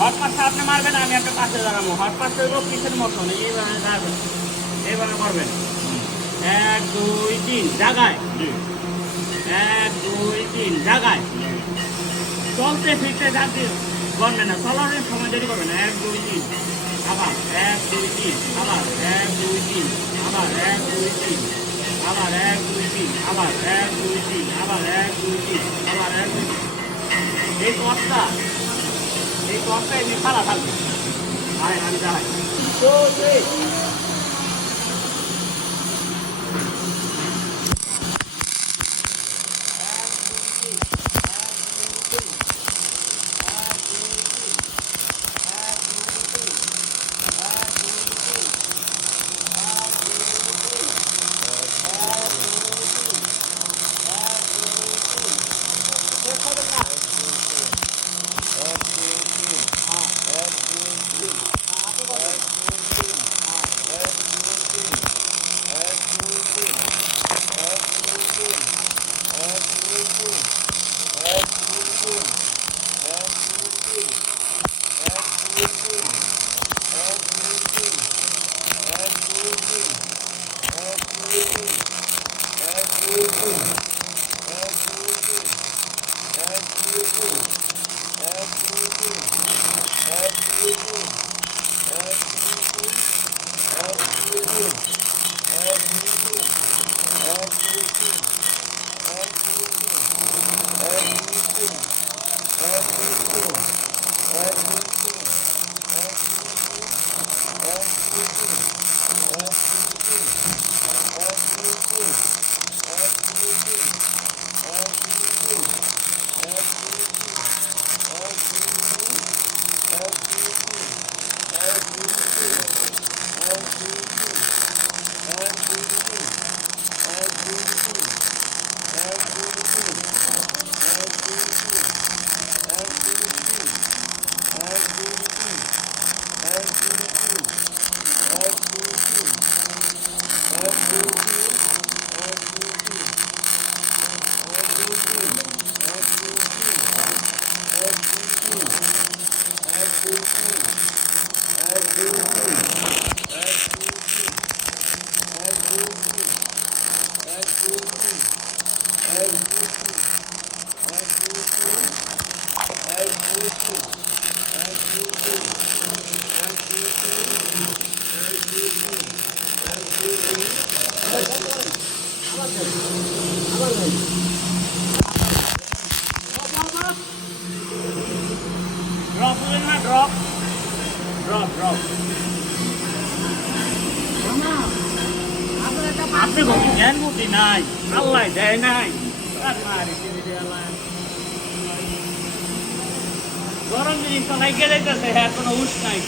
Hot পাশে আপনি মারবেন আমি একটা পাশে দাঁড়াবো হট পাশে হইব পিছের মতন এইভাবে দাঁড়াবেন এইভাবে করবেন এক দুই তিন জাগায় এক দুই তিন জাগায় চলতে ফিরতে যাতে করবেন না চলানোর সময় দেরি করবেন না এক দুই তিন আবার এক দুই তিন আবার এক দুই তিন আবার এক দুই তিন আবার এক দুই তিন আবার এক দুই তিন আবার এক দুই তিন আবার এক দুই তিন এই কষ্টটা এই কষ্টটা এমনি খারাপ থাকবে। আরে আমি যাই। Everything. Everything. Everything. drop, drop, drop. আপনি কোনো জ্ঞান বুদ্ধি নাই? আল্লাহ দেয় নাই। গরম জিনিস তো নাই গেলে হ্যাঁ কোনো উস নাই।